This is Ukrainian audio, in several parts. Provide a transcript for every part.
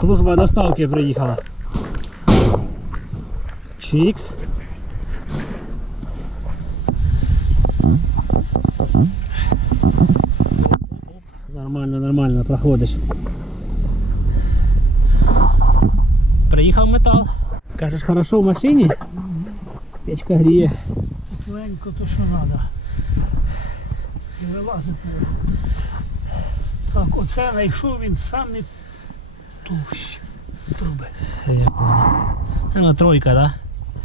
Служба доставки приїхала. Чікс. Нормально, нормально, проходиш. Приїхав метал. Кажеш, хорошо в машині? Печка гріє. Тепленько то що треба. І вилазить. Так, оце знайшов він самі товщі труби. Я тройка, да?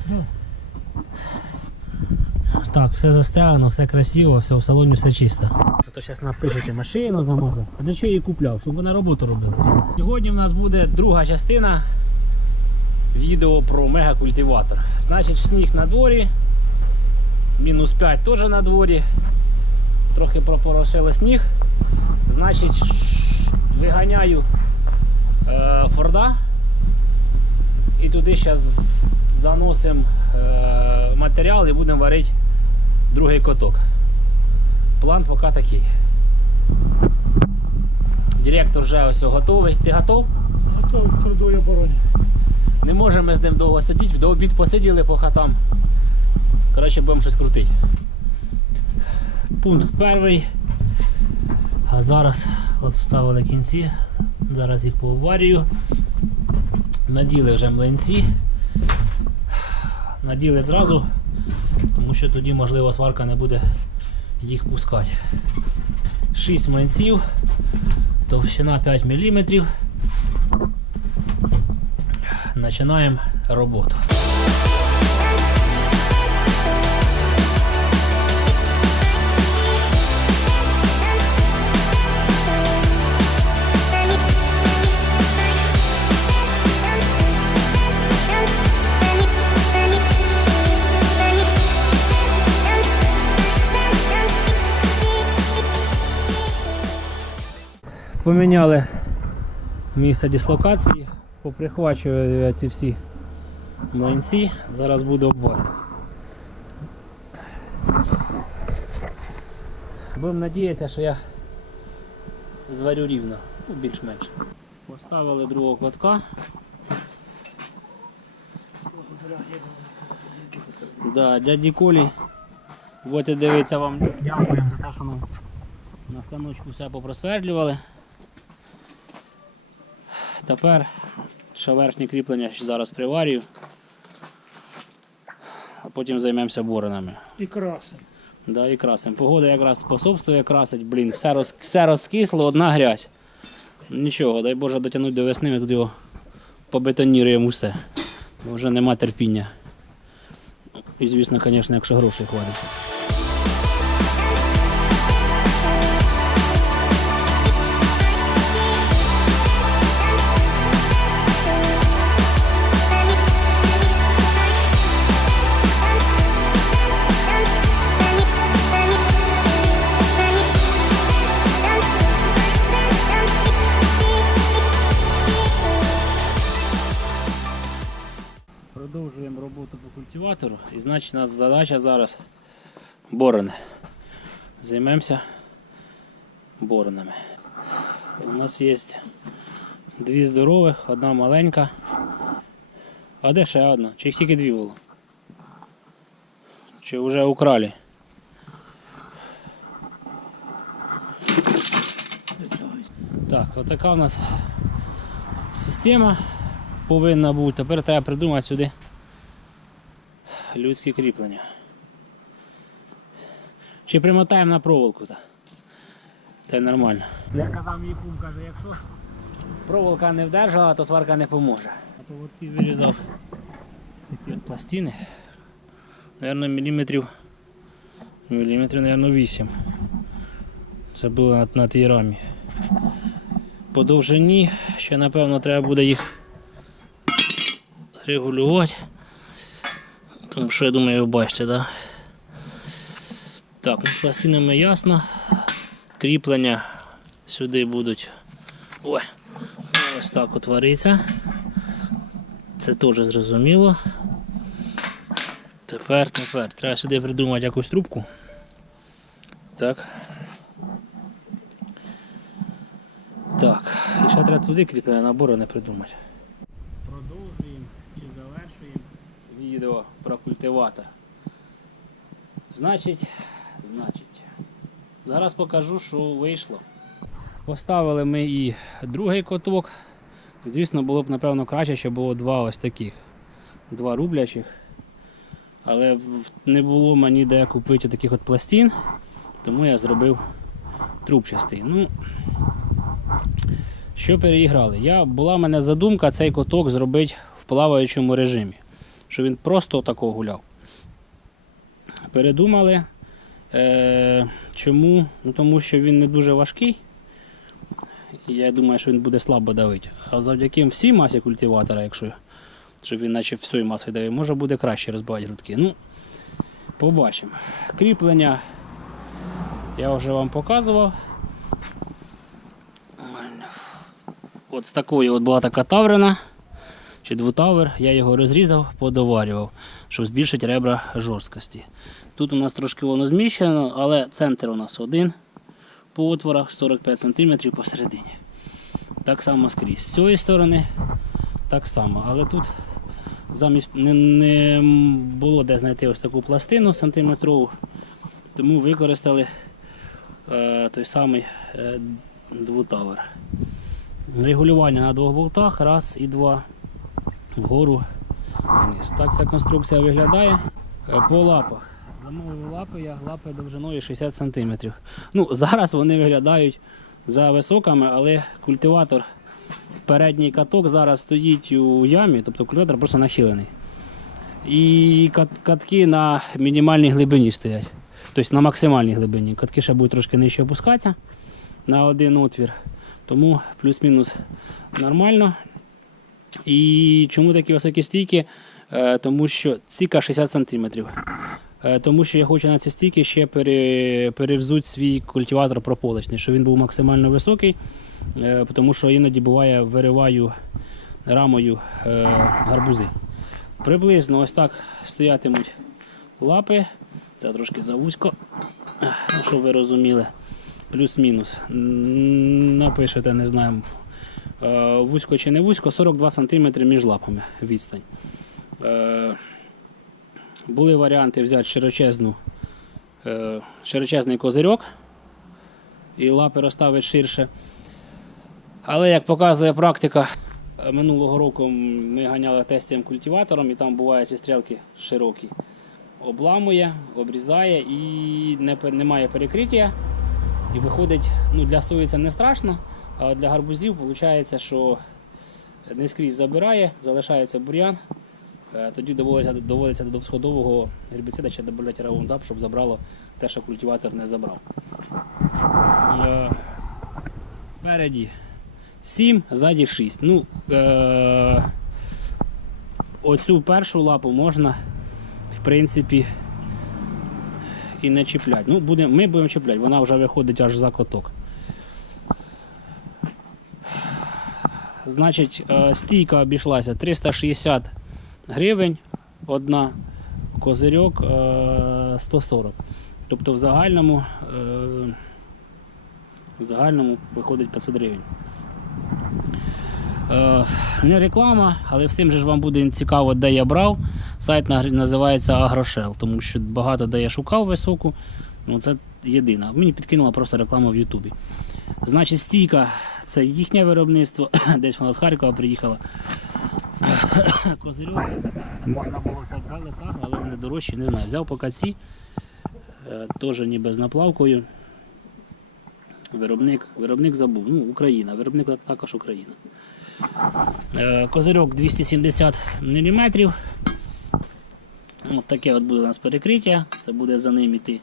Да. Так, все застелено, все красиво, все в салоні все чисто. А то зараз напишете машину замазав. А для чого її купляв? Щоб вона роботу робила. Сьогодні в нас буде друга частина відео про мегакультиватор. Значить, сніг на дворі. Мінус 5 теж на дворі. Трохи пропорошило сніг. Значить, виганяю е, Форда. І туди зараз заносимо е, матеріал і будемо варити другий коток. План поки такий. Директор вже ось готовий. Ти готов? Готовий к трудовій обороні. Не можемо з ним довго сидіти, до обід посиділи по хатам. Коротше, будемо щось крутити. Пункт перший. А зараз от вставили кінці. Зараз їх пообварюю. Наділи вже млинці. Наділи зразу, тому що тоді, можливо, сварка не буде їх пускати. 6 млинців, товщина 5 мм. Починаємо роботу. Поміняли місце дислокації, поприхвачую ці всі млинці. Зараз буду обвалювати. Будемо надіятися, що я зварю рівно, ну, більш-менш. Поставили другого котка. Да, дяді Колі. Будете дивитися вам. Дякуємо за те, що нам на станочку все попросвердлювали. Тепер ще верхнє кріплення зараз приварюю, а потім займемося боронами. І красим. Да, і красим. Погода якраз способствує красить, блін, все, роз, все розкисло, одна грязь. Нічого, дай Боже дотягнути до весни, ми тут його побетоніруємо усе. Бо вже нема терпіння. І звісно, звісно, якщо грошей хватить. Роботу по культиватору. І значить у нас задача зараз борони. Займемося боронами. У нас є дві здорових, одна маленька. А де ще одна? Чи їх тільки дві було? Чи вже украли? Так, отака у нас система повинна бути. Тепер треба придумати сюди людські кріплення. Чи примотаємо на проволоку? Та, Та й нормально. Я казав мій кум, каже, якщо проволока не вдержала, то сварка не поможе. А то от вирізав такі от пластини. Наверно, міліметрів. Міліметрів, наверно, 8. Це було на, на тій рамі. По довжині ще напевно треба буде їх регулювати. Тому що я думаю, ви бачите, да? Так, ну з пластинами ясно. Кріплення сюди будуть. Ой, ось так от вариться. Це теж зрозуміло. Тепер, тепер. Треба сюди придумати якусь трубку. Так. Так, і ще треба туди кріплення набору не придумати. Відео про культиватор. Значить, значить, зараз покажу, що вийшло. Поставили ми і другий коток. Звісно, було б напевно краще, щоб було два ось таких. Два рублячих. Але не було мені де купити таких от пластин, тому я зробив трубчастий. Ну, що переіграли? Я, була в мене задумка цей коток зробити в плаваючому режимі, щоб він просто отако гуляв. Передумали. Е, чому? Ну, тому що він не дуже важкий. Я думаю, що він буде слабо давити. А завдяки всій масі культиватора, якщо щоб він наче всією масою давив, може буде краще розбивати грудки. Ну, побачимо. Кріплення я вже вам показував. От з такої от була така таврина, чи двутавер, я його розрізав, подоварював, щоб збільшити ребра жорсткості. Тут у нас трошки воно зміщено, але центр у нас один по отворах 45 см посередині. Так само скрізь. З цієї сторони так само. Але тут замість не, не було де знайти ось таку пластину сантиметрову, тому використали е, той самий е, двутавер. Регулювання на двох болтах, раз і два вгору вниз. Так ця конструкція виглядає. Е, По лапах. Замовив лапи, я лапи довжиною 60 см. Ну, зараз вони виглядають за високими, але культиватор, передній каток зараз стоїть у ямі, тобто культиватор просто нахилений. І кат- катки на мінімальній глибині стоять. Тобто на максимальній глибині. Катки ще будуть трошки нижче опускатися на один отвір. Тому плюс-мінус нормально. І чому такі високі стійки? Е, Тому що стійка 60 см. Е, Тому що я хочу на ці стійки ще пере, перевзути свій культиватор прополочний, щоб він був максимально високий, е, тому що іноді буває вириваю рамою гарбузи. Приблизно ось так стоятимуть лапи. Це трошки завузько, щоб ви розуміли. Плюс-мінус. Напишете, не знаю, вузько чи не вузько, 42 см між лапами відстань. Е, Були варіанти взяти широчезну, е, широчезний козирьок і лапи розставити ширше. Але як показує практика, е, минулого року ми ганяли тестовим культиватором, і там бувають ці стрілки широкі. Обламує, обрізає і не, немає перекриття. І виходить, ну для сої це не страшно, для гарбузів виходить, що не скрізь забирає, залишається бур'ян. Е, Тоді доводиться, доводиться до всходового гербіцида чи додати раундап, щоб забрало те, що культиватор не забрав. Е, Спереді 7, ззаді 6. Ну, е, оцю першу лапу можна, в принципі, і не чіпляти. Ну, будем, ми будемо чіпляти, вона вже виходить аж за коток. Значить, е, стійка обійшлася 360 гривень одна, козирьок е, 140. Тобто в загальному, е, в загальному виходить 500 гривень. Е, не реклама, але всім же ж вам буде цікаво, де я брав. Сайт називається Агрошел, тому що багато де я шукав високу. Ну, це єдина. Мені підкинула просто реклама в Ютубі. Значить, стійка це їхнє виробництво. Десь вона з Харкова приїхала. Козирьок. Можна було взяти Лесагро, але вони дорожчі, не знаю. Взяв по каці, е, теж ніби з наплавкою. Виробник, виробник забув. Ну, Україна, виробник також Україна. Е, Козирьок 270 мм. От таке от буде у нас перекриття. Це буде за ним іти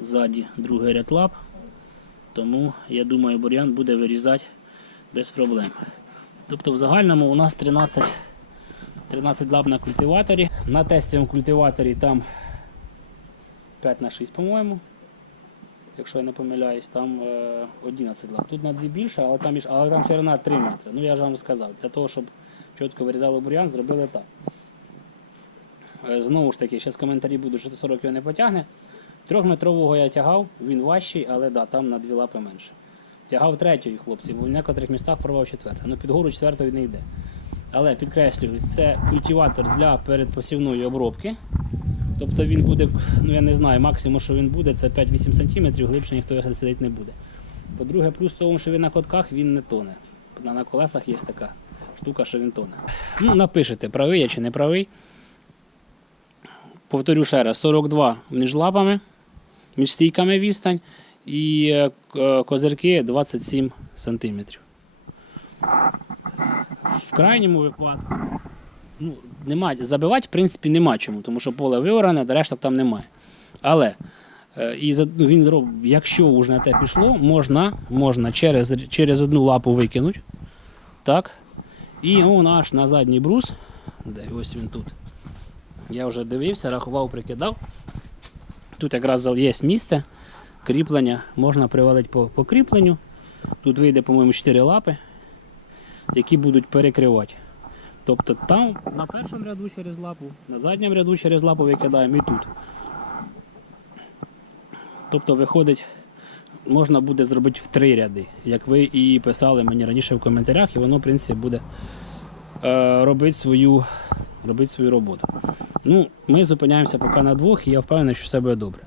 ззаді другий ряд лап. Тому я думаю, бур'ян буде вирізати без проблем. Тобто в загальному у нас 13, 13 лап на культиваторі. На тестовому культиваторі там 5 на 6, по-моєму. Якщо я не помиляюсь, там е, 11 лап. Тут на 2 більше, але там, але там ширина 3 метри. Ну я ж вам сказав, для того, щоб чітко вирізали бур'ян, зробили так. Е, Знову ж таки, зараз коментарі будуть, що 40 його не потягне. Трьохметрового я тягав, він важчий, але да, там на дві лапи менше. Тягав третьою хлопці, бо в некоторих містах порвав четверте. Ну під гору четвертої не йде. Але підкреслюю, це культиватор для передпосівної обробки. Тобто він буде, ну я не знаю, максимум, що він буде, це 5-8 см, глибше ніхто сидіти не буде. По-друге, плюс в тому, що він на котках він не тоне. На колесах є така штука, що він тоне. Ну, напишете, правий я чи не правий. Повторю ще раз: 42 між лапами, між стійками відстань і е, е, козирки 27 см. В крайньому випадку ну, нема, забивати, в принципі, нема чому, тому що поле виоране, решток там немає. Але е, і ну, він зроб, якщо вже на те пішло, можна, можна через, через одну лапу викинути. Так. І он аж на задній брус, де ось він тут. Я вже дивився, рахував, прикидав. Тут якраз є місце кріплення, можна привалити по, по кріпленню. Тут вийде, по-моєму, 4 лапи, які будуть перекривати. Тобто там на першому ряду через лапу, на задньому ряду через лапу викидаємо і тут. Тобто виходить, можна буде зробити в три ряди, як ви і писали мені раніше в коментарях, і воно, в принципі, буде е, робити, свою, робити свою роботу. Ну, ми зупиняємося поки на двох, і я впевнений, що все буде добре.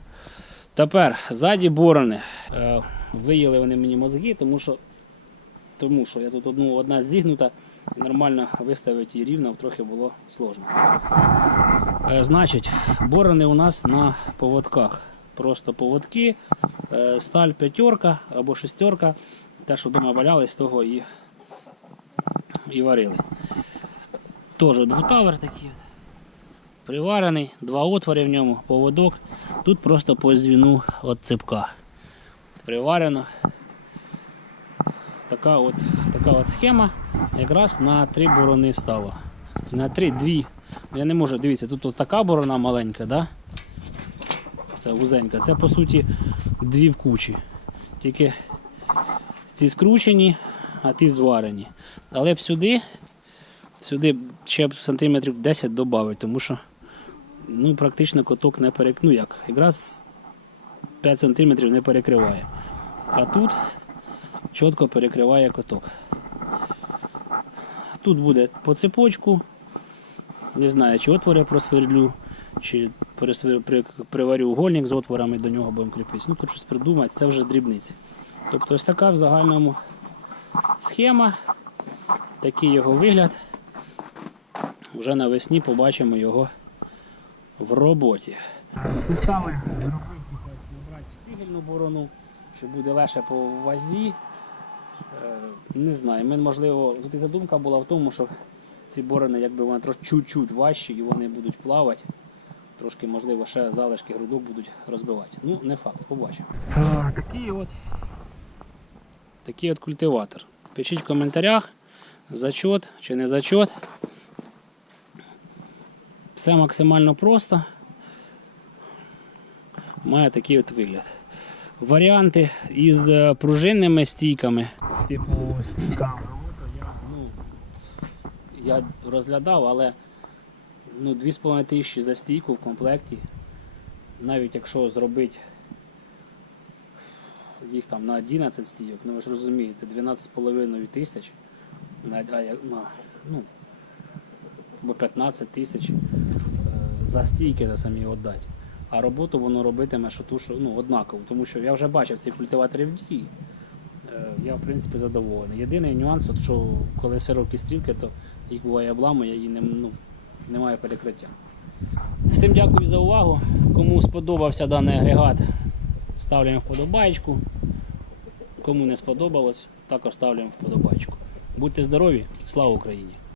Тепер ззаді борони. Е, виїли вони мені мозги, тому що, тому що я тут одну, одна зігнута, і нормально виставити її рівно трохи було сложно. Е, значить, борони у нас на поводках. Просто поводки, е, сталь п'ятерка або шестерка. Те, що вдома валялись, того і, і варили. Теж двутавер такий. Приварений, два отвори в ньому, поводок. Тут просто по звіну від цепка. Приварено. Така от, така от схема. Якраз на три борони стало. На три, дві. Я не можу, дивіться, тут от така борона маленька, да? Це вузенька. Це по суті дві в кучі. Тільки ці скручені, а ті зварені. Але б сюди, сюди ще б сантиметрів 10 додати, тому що ну, практично коток не перек... ну як, якраз 5 см не перекриває. А тут чітко перекриває коток. Тут буде по цепочку. Не знаю, чи отвори просвердлю, чи приварю угольник з отворами до нього будемо кріпити. Ну, тут щось придумати, це вже дрібниці. Тобто ось така в загальному схема, такий його вигляд. Вже навесні побачимо його в роботі. Писали зробити, набрати стигельну борону, що буде легше по вазі. Е, Не знаю, ми, можливо, тут і задумка була в тому, що ці борони, якби вони трошки чуть-чуть важчі і вони будуть плавати. Трошки, можливо, ще залишки грудок будуть розбивати. Ну, не факт, побачимо. Такий от, такий от культиватор. Пишіть в коментарях, зачот чи не зачот. Все максимально просто. Має такий от вигляд. Варіанти із е, пружинними стійками. Типу стійками. Ну, я розглядав, але ну, 2,5 тисячі за стійку в комплекті. Навіть якщо зробити їх там на 11 стійок, ну ви ж розумієте, 12,5 тисяч як- ну, або 15 тисяч за стійки за самі віддати. А роботу воно робитиме, що ту, що ну, однаково, тому що я вже бачив ці культиватори в дії. Е, Я в принципі задоволений. Єдиний нюанс, от, що коли широкі стрілки, то їх буває обламує і не, ну, немає перекриття. Всім дякую за увагу. Кому сподобався даний агрегат, ставляємо вподобайку. Кому не сподобалось, також ставляємо вподобайку. Будьте здорові, слава Україні!